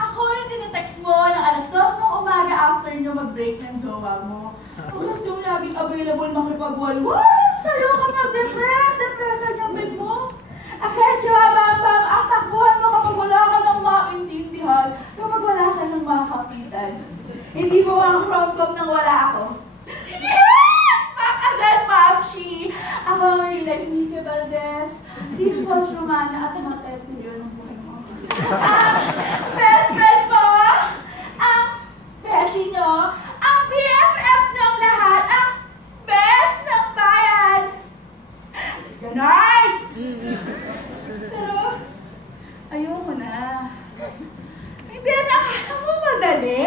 Ako yung tinetext mo ng alas 2 ng umaga after nyo mag-break ng jowa mo. Tapos yung laging available makipag-walwal sa'yo kapag depressed yung bed mo. Aketya, bang ang takbuhan mo kapag wala ka ng maintindihan, kapag wala ka ng makapitan. Hindi mo ang rom-com nang wala ako. Yes! Back again, Mamshi! Ako ang real life Nika Valdez, Deep Pulse Romana at ang material ng buhay mo. Best friend mo, ang beshi nyo, ang BFF ng lahat, ang best ng bayan. Ganay! Pero, ayoko na. Ay, pero akala mo madali?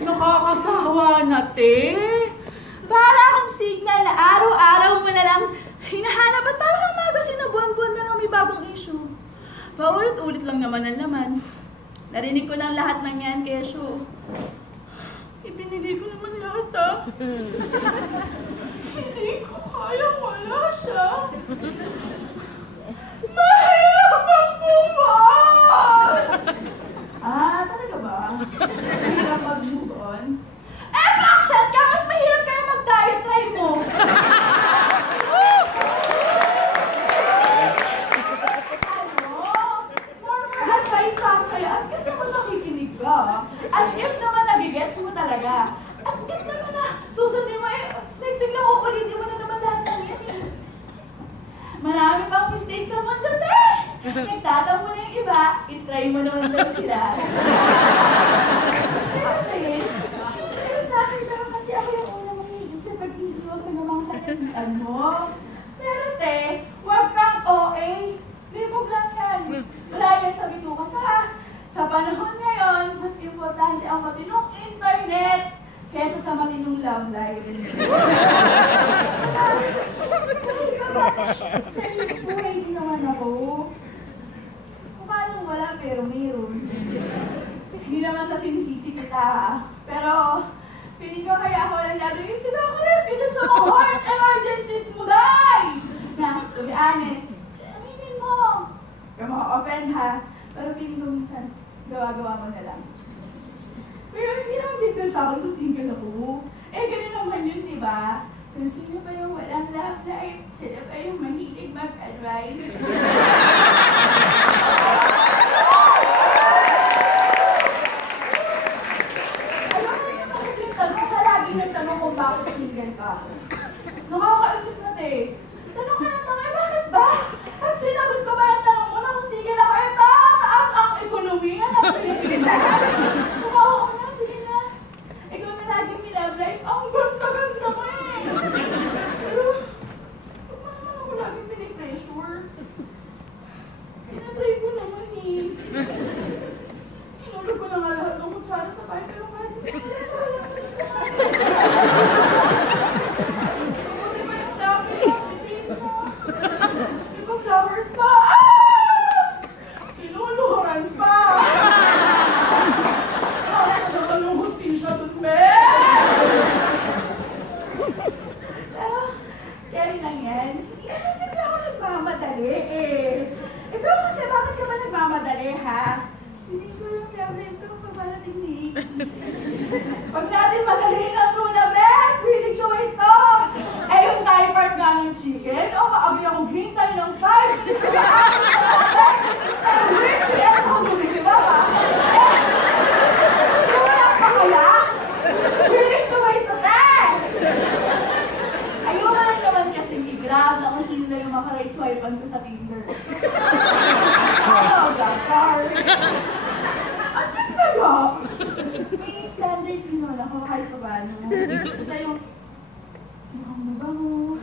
Nakakasawa na, te. Para akong signal na araw-araw mo na lang hinahanap at parang ang magasin na buwan-buwan na lang may bagong issue. Paulit-ulit lang naman ang laman. Narinig ko ng lahat ng yan, Kesyo. Ibinili ko naman lahat, ah. Hindi ko kayang wala siya. Mahirap ang buwan! Ah, talaga ba? Mahirap mag-move on? Eh, bakit ka? Mas mahirap kayo mag-diet try mo. Advice lang sa'yo, as if naman nakikinig ka. As if naman nagigets mo talaga. As if naman na susundin mo next week lang uulitin mo na naman lahat ng yan eh. Marami pang mistakes sa mundo, te! Nagtatampo na yung iba, itry mo naman daw sila. Pero guys, natin lang kasi ako yung unang manghihigil sa pag-iiwa ka namang katalian mo. Pero te, huwag kang OA. Libog lang yan. Wala yan sa bituka. Tsaka, sa panahon ngayon, mas importante ang matinong internet kesa sa matinong love life. Sa buhay din naman ako. Paano wala pero mayroon. Hindi naman sa sinisisi kita. Pero, feeling ko kaya ako lang lalo yung sila ako rescue dun sa mga heart emergencies mo, day! Na, to be honest, aminin mo. Kaya maka-offend ha. Pero feeling ko minsan, gawa-gawa mo na lang. Pero hindi naman dito sa akin kung single ako. Eh, ganun naman yun, di ba? Pero sino pa yung walang love life? Sino pa yung mahilig mag-advise? Alam mo yung mga sintanong sa lagi nagtanong kung bakit single ka. Nakakainis na, te. Tanong ka ng tanong, bakit ba? Pag sinagot ko ba yung tanong mo na kung single ako, eh, taas ang ekonomiya ng Pilipinas. Sumawa ko na, sige na. Ikaw na laging may love life. Ang ganda-ganda ko eh. Pero, huwag mo naman ako laging pinipressure. Pinatry ko naman eh. Inulog ko na nga lahat ng kutsara sa bahay, pero kahit isa ko na wala ko na. Buti ba yung dami mo? Ibang flowers pa. Pinuluhuran pa. Ano naman yung hustisya dun, bes? Pero, carry lang yan. Hindi naman kasi ako nagmamadali eh. Ikaw kasi, bakit ka ba nagmamadali, ha? Hindi ko yung problem ko kung pagmalating ni Pag natin madaliin ang tuna, bes! Willing ko ito! Eh, yung diaper nga ng chicken, o maabi akong hintay ng 5 minutes sa akin sa lahat. Eh, which is ako bumili ba ba? Eh, wala pa kaya? Willing to wait to that! Ayun naman kasi grab na kung sino na yung maka-right swipe-an ko sa Tinder. Oh, gafar! Ang cheap kaya! May standards din naman ako kahit pa ba, no? Basta yung mukhang mabango,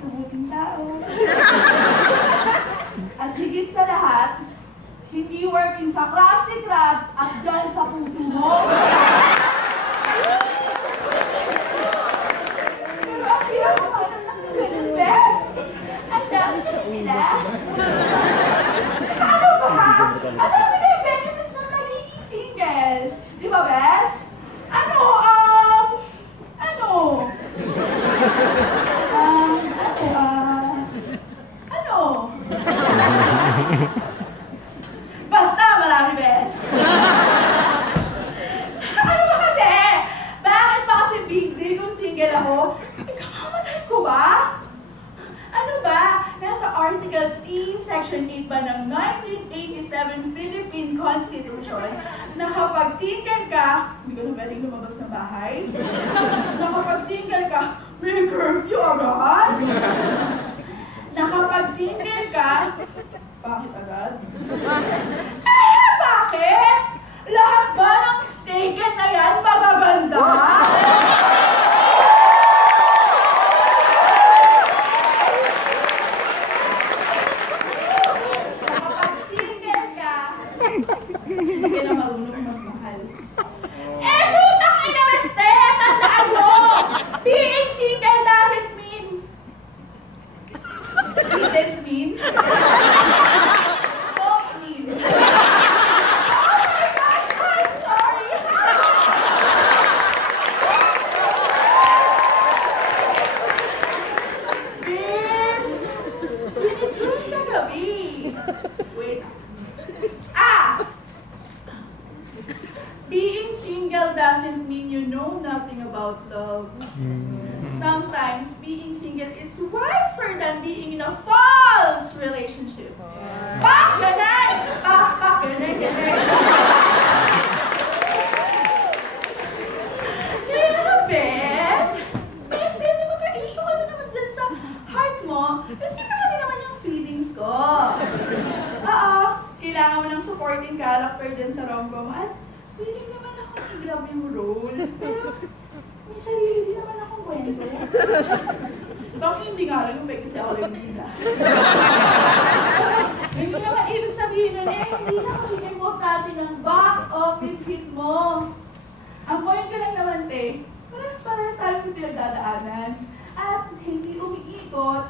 mabuting tao. At higit sa lahat, hindi working sa Krusty Krabs at dyan sa puso mo. Pero ang pinakamanang ng best! Ang dami kasi nila. Tsaka ano ba? Ang dami na yung benefits ng nagiging single. Di ba, bes? Ano? Ano? Basta, marami bes. Tsaka ano ba kasi? Bakit ba kasi big deal kung single ako? Ikamamatay ko ba? Ano ba? Nasa Article 3, Section 8 ba ng 1987 Philippine Constitution na kapag single ka, hindi ka na pwedeng lumabas ng bahay? Na kapag single ka, may curfew agad? Na kapag single ka, bakit agad? Bakit? Lahat ba ng taken na yan magaganda? Kapag single ka, hindi ka na marunong magmahal. Eh, shoot! Ang inaweste! Tandaan mo! Being single doesn't mean... Didn't mean? Don't mean. Oh my gosh! I'm sorry! Bis! Binigyan sa gabi. Wait. Being single doesn't mean you know nothing about love. Sometimes, being single is wiser than being in a false relationship. Pak! Ganun! Pak! Ganun! Kaya, bes! Bes, hindi magka-issue ka na naman dyan sa heart mo. Kasi ka din naman yung feelings ko. Oo, kailangan mo ng supporting character dyan sa rom-com. At feeling naman ako nag-love yung role. Pero, may sarili din naman akong kwento. Bakit hindi nga lang yung kasi ako yung bida? Hindi naman ibig sabihin nun hindi na kasi importante ng box office hit mo. Ang point ko lang naman, pares-pares tayo yung pinagdadaanan. At hindi umiikot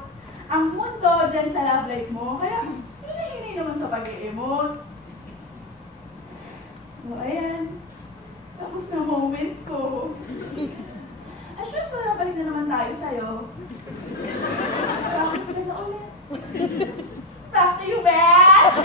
ang mundo dyan sa love life mo. Kaya, hini naman sa pag-i-emote. O, ayan. Tapos na moment ko. Assurance, balik na naman tayo sa'yo. Bakit ka na ulit? Back to you, best!